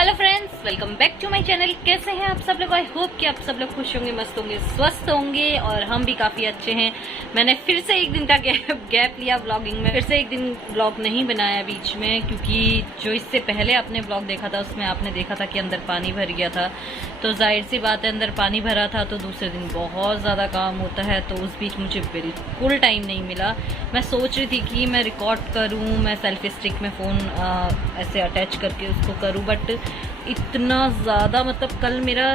Hello friends, welcome back to my channel. कैसे हैं आप सब लोग? आई होप कि आप सब लोग खुश होंगे, मस्त होंगे, स्वस्थ होंगे और हम भी काफी अच्छे हैं। मैंने फिर से एक दिन का गैप लिया व्लॉगिंग में। फिर से एक दिन व्लॉग नहीं बनाया बीच में, क्योंकि जो इससे पहले आपने व्लॉग देखा था उसमें आपने देखा था कि अंदर पानी भर गया था। तो जाहिर सी बात है, अंदर पानी भरा था तो दूसरे दिन बहुत ज्यादा काम होता है, तो उस बीच मुझे बिल्कुल टाइम नहीं मिला। मैं सोच रही थी कि मैं रिकॉर्ड करूं, मैं सेल्फी स्टिक में फोन ऐसे अटैच करके उसको करूं, बट इतना ज़्यादा मतलब कल मेरा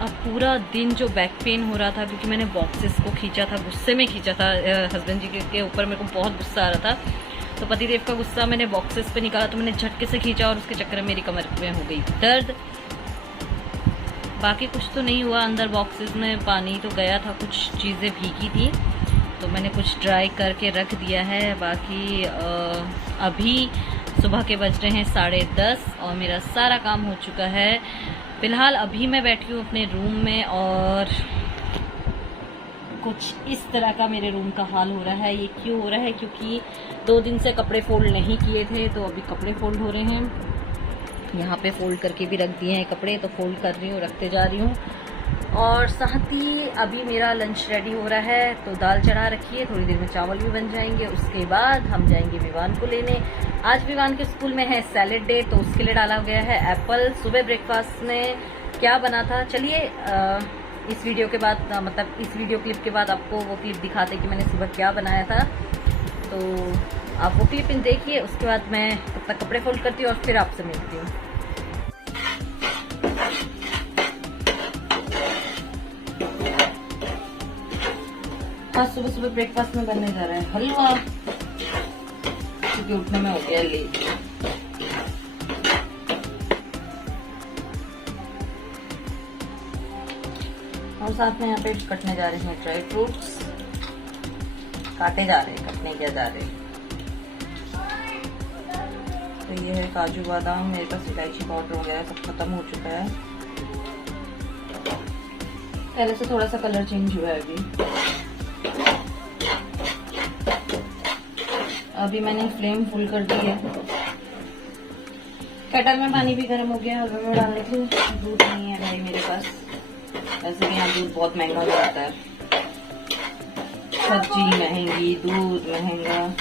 पूरा दिन जो बैक पेन हो रहा था, क्योंकि मैंने बॉक्सेस को खींचा था, गुस्से में खींचा था। हस्बैंड जी के ऊपर मेरे को बहुत गुस्सा आ रहा था, तो पतिदेव का गुस्सा मैंने बॉक्सेस पे निकाला, तो मैंने झटके से खींचा और उसके चक्कर में मेरी कमर में हो गई दर्द। बाकी कुछ तो नहीं हुआ। अंदर बॉक्सेस में पानी तो गया था, कुछ चीज़ें भीगी थी तो मैंने कुछ ड्राई करके रख दिया है। बाकी अभी सुबह के बज रहे हैं 10:30 और मेरा सारा काम हो चुका है। फिलहाल अभी मैं बैठी हूँ अपने रूम में और कुछ इस तरह का मेरे रूम का हाल हो रहा है। ये क्यों हो रहा है? क्योंकि 2 दिन से कपड़े फोल्ड नहीं किए थे, तो अभी कपड़े फोल्ड हो रहे हैं। यहाँ पे फोल्ड करके भी रख दिए हैं कपड़े, तो फोल्ड कर रही हूँ, रखते जा रही हूँ। और साथ ही अभी मेरा लंच रेडी हो रहा है, तो दाल चढ़ा रखी है, थोड़ी देर में चावल भी बन जाएंगे। उसके बाद हम जाएंगे विवान को लेने। आज विवान के स्कूल में है सैलेड डे, तो उसके लिए डाला गया है एप्पल। सुबह ब्रेकफास्ट में क्या बना था, चलिए इस वीडियो के बाद मतलब इस वीडियो क्लिप के बाद आपको वो क्लिप दिखाते कि मैंने सुबह क्या बनाया था, तो आप वो क्लिप देखिए। उसके बाद मैं तब तक कपड़े फोल्ड करती हूँ और फिर आपसे मिलती हूँ। आज सुबह सुबह ब्रेकफास्ट में बनने जा रहा है हलवा, क्योंकि उठने में हो गया लेट। और साथ में यहाँ पे कटने जा रहे हैं ड्राई फ्रूट्स। काटे जा रहे हैं, कटने क्या जा रहे हैं। तो ये है काजू बादाम, मेरे पास इलायची पाउडर वगैरह सब खत्म हो चुका है। पहले से थोड़ा सा कलर चेंज हुआ है अभी मैंने फ्लेम फुल कर दी है। केटल में पानी भी गर्म हो गया, हलवे में डालने के लिए दूध नहीं है भाई मेरे पास। वैसे भी यहाँ दूध बहुत महंगा हो जाता है, सब्जी महंगी, दूध महंगा।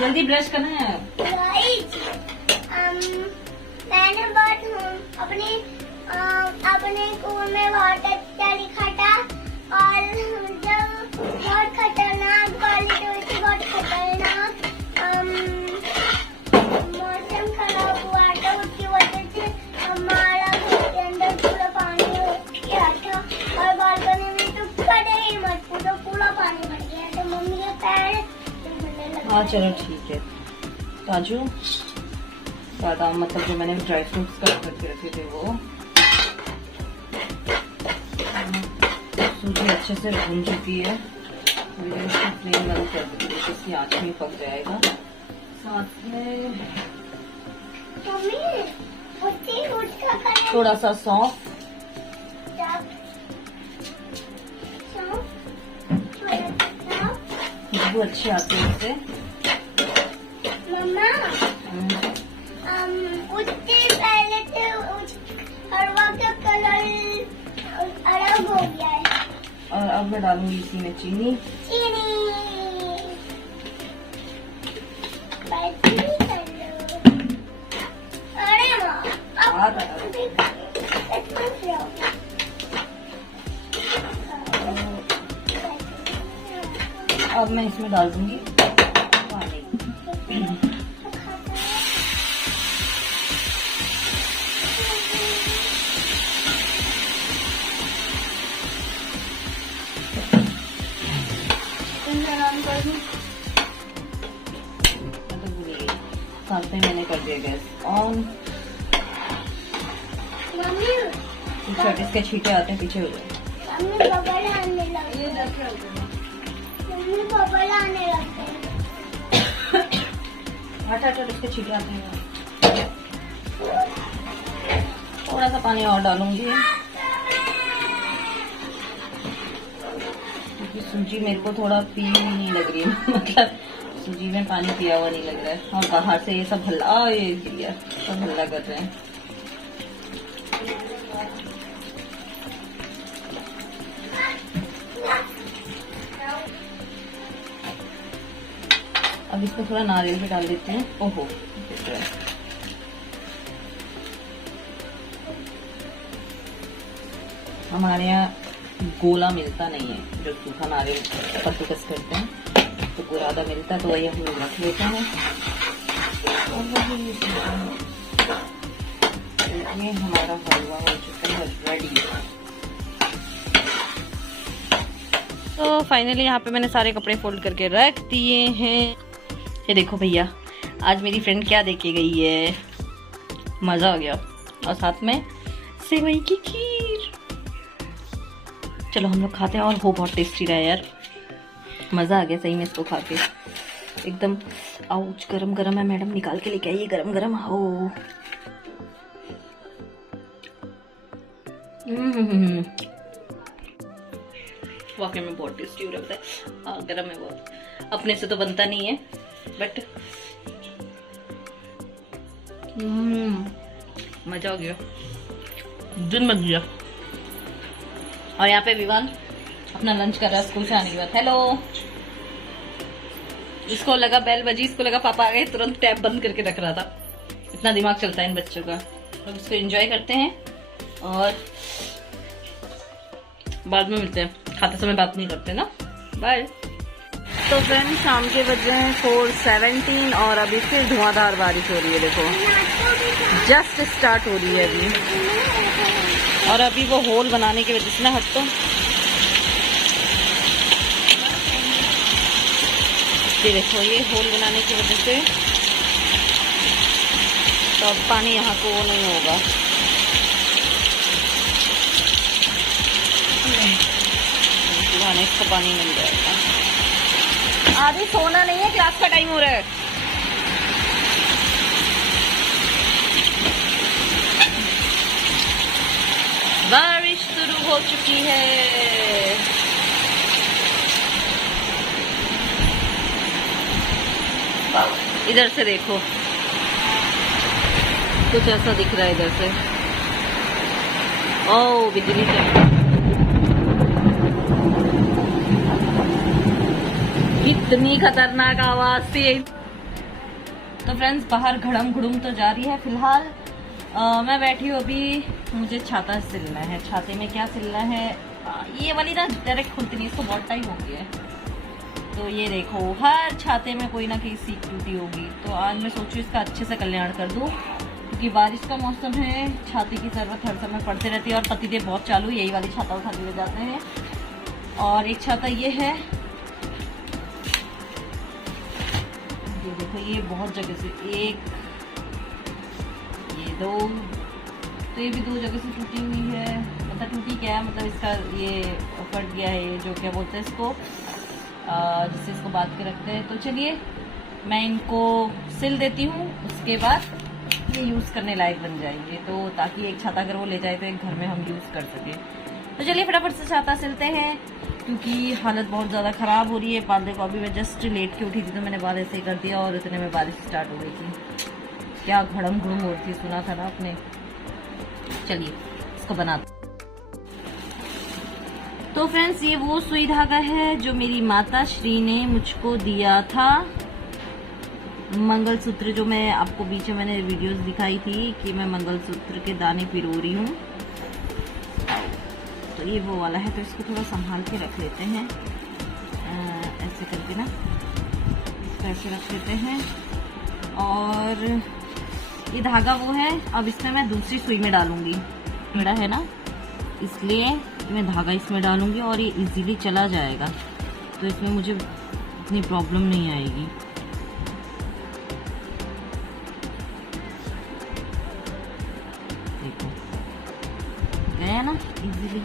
जल्दी ब्रश करना है। मैंने अपने स्कूल में बहुत अच्छा लिखा था, और जब बहुत खतरनाक क्वालिटी हुई थी, बहुत खतरनाक मौसम खराब हुआ था, उसकी वजह से हमारा घर के अंदर पूरा पानी हो गया था और बालकनी में तो पड़े ही मत, पूरा पानी भर गया था। मम्मी के पैर धुलने लगे। हाँ चलो ठीक है। काजू बादाम मतलब जो मैंने ड्राई फ्रूट्स कट करके रखे थे वो, सूजी अच्छे से भून चुकी है। इसकी फ्लेम बंद कर दूँगी, इसकी आँच में पक जाएगा। साथ में थोड़ा सा सौंफ, खुशबू अच्छी आती है इससे। मम्मा उससे पहले तो हलवा का कलर अलग हो गया है। और अब मैं डालूंगी इसी में चीनी। अरे अब मैं इसमें डाल दूंगी पानी। साथ में मैंने कर दिया गैस ऑन। छोटे इसके छींटे आते हैं, पीछे हो जाए। हट इसके छींटे आते हैं। थोड़ा सा पानी और डालूंगी। क्योंकि सूजी मेरे को थोड़ा पी नहीं लग रही है मतलब सूजी में पानी पिया हुआ नहीं लग रहा है। और बाहर से ये सब हल्ला ये गिर सब हल्ला कर रहे हैं। अब इसको थोड़ा नारियल भी डाल देते हैं। ओहो हमारे यहाँ गोला मिलता नहीं है, जो सूखा नारियल कद्दूकस करते हैं तो पूरा आधा मिलता है, तो वही हम लोग रख लेते हैं। ये हमारा हलवा हो चुका है रेडी। तो फाइनली यहाँ पे मैंने सारे कपड़े फोल्ड करके रख दिए हैं। ये देखो भैया, आज मेरी फ्रेंड क्या देके गई है, मजा आ गया। और साथ में सेवई की खीर। चलो हम लोग खाते हैं। और वो बहुत टेस्टी रहा यार, मजा आ गया सही में इसको खा के एकदम। आउच, गरम गरम है, मैडम निकाल के लेके आइए गरम गरम। हो वाकई में बहुत टेस्टी हो रहा है। गरम है बहुत, अपने से तो बनता नहीं है बट मजा हो गया, दिन बन गया। और यहाँ पे विवान अपना लंच कर रहा है स्कूल से आने के बाद। हेलो, इसको लगा बेल बजी, इसको लगा पापा आ गए, तुरंत टैब बंद करके रख रहा था। इतना दिमाग चलता है इन बच्चों का। तो इसको एंजॉय करते हैं और बाद में मिलते हैं। खाते समय बात नहीं करते ना, बाय। तो फ्रेंड शाम के बजे हैं 4:17 और अभी फिर धुआंधार बारिश हो रही है। देखो जस्ट स्टार्ट हो रही है अभी। और अभी वो होल बनाने की वजह से ना, हट तो ये देखो, ये होल बनाने की वजह से तो अब पानी यहाँ को वो नहीं होगा। इसको पानी मिल जाएगा। आधी सोना नहीं है, क्लास का टाइम हो रहा है। बारिश शुरू हो चुकी है। इधर से देखो, कुछ ऐसा दिख रहा है इधर से। ओह बिजली चमकी, कितनी खतरनाक आवाज थी। तो फ्रेंड्स बाहर घड़म घुड़ुम तो जारी है फिलहाल। मैं बैठी हूँ अभी, मुझे छाता सिलना है। छाते में क्या सिलना है, ये वाली ना डायरेक्ट खुलती नहीं, इसको बहुत टाइम हो गया है। तो ये देखो, हर छाते में कोई ना कोई सीख टूटी होगी। तो आज मैं सोचूं इसका अच्छे से कल्याण कर दूं, क्योंकि बारिश का मौसम है, छाते की जरूरत हर समय पड़ती रहती है। और पतिदेव बहुत चालू, यही वाली छाता उठा के ले जाते हैं। और एक छाता ये है, ये देखो, ये बहुत जगह से, एक, ये दो, तो ये भी 2 जगह से टूटी हुई है। मतलब टूटी क्या है, मतलब इसका ये फट गया है, ये जो क्या बोलते हैं इसको, जिससे इसको बांध के रखते हैं। तो चलिए मैं इनको सिल देती हूँ, उसके बाद ये यूज़ करने लायक बन जाएंगे। तो ताकि एक छाता अगर वो ले जाए तो एक घर में हम यूज़ कर सकें। तो चलिए फटाफट से छाता सिलते हैं, क्योंकि हालत बहुत ज़्यादा ख़राब हो रही है। पाल देखो, अभी मैं जस्ट लेट के उठी थी तो मैंने बाल ऐसे ही कर दिया और इतने में बारिश स्टार्ट हो गई थी। क्या घड़म घुड़म हो रही थी, सुना था ना आपने। चलिए इसको बनाते। तो फ्रेंड्स ये वो सुई धागा है जो मेरी माता श्री ने मुझको दिया था। मंगलसूत्र, जो मैं आपको बीच में मैंने वीडियोस दिखाई थी कि मैं मंगलसूत्र के दाने पिरो रही हूँ, तो ये वो वाला है। तो इसको थोड़ा संभाल के रख लेते हैं, ऐसे करके ना, इसको ऐसे रख लेते हैं। और ये धागा वो है, अब इसमें मैं दूसरी सुई में डालूंगी, बड़ा है ना, इसलिए मैं धागा इसमें डालूंगी और ये इजीली चला जाएगा। तो इसमें मुझे इतनी प्रॉब्लम नहीं आएगी। देखो गया ना इजीली।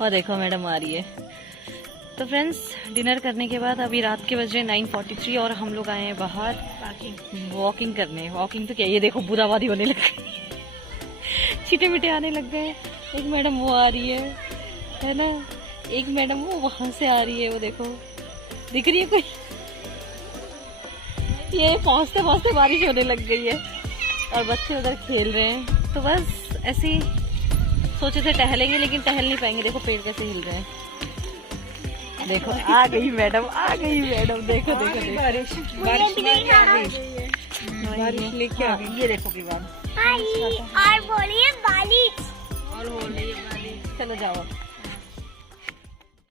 और देखो मैडम आ रही है। तो फ्रेंड्स डिनर करने के बाद अभी रात के बजे 9:43 और हम लोग आए हैं बाहर वॉकिंग करने। वॉकिंग तो क्या, ये देखो बूंदाबांदी होने लग गई, छींटे मीठे आने लग गए। एक मैडम वो आ रही है ना, एक मैडम वो वहां से आ रही है, वो देखो दिख रही है कोई। ये पहुंचते पहुंचते बारिश होने लग गई है और बच्चे उधर खेल रहे हैं। तो बस ऐसे ही सोचे थे टहलेंगे, लेकिन टहल नहीं पाएंगे। देखो पेड़ कैसे हिल रहे हैं। देखो आ गई मैडम, आ गई मैडम। देखो देखो देखो बारिश लेके आ गई। ये देखो विवान और बोलिए बालिश। चलो जाओ।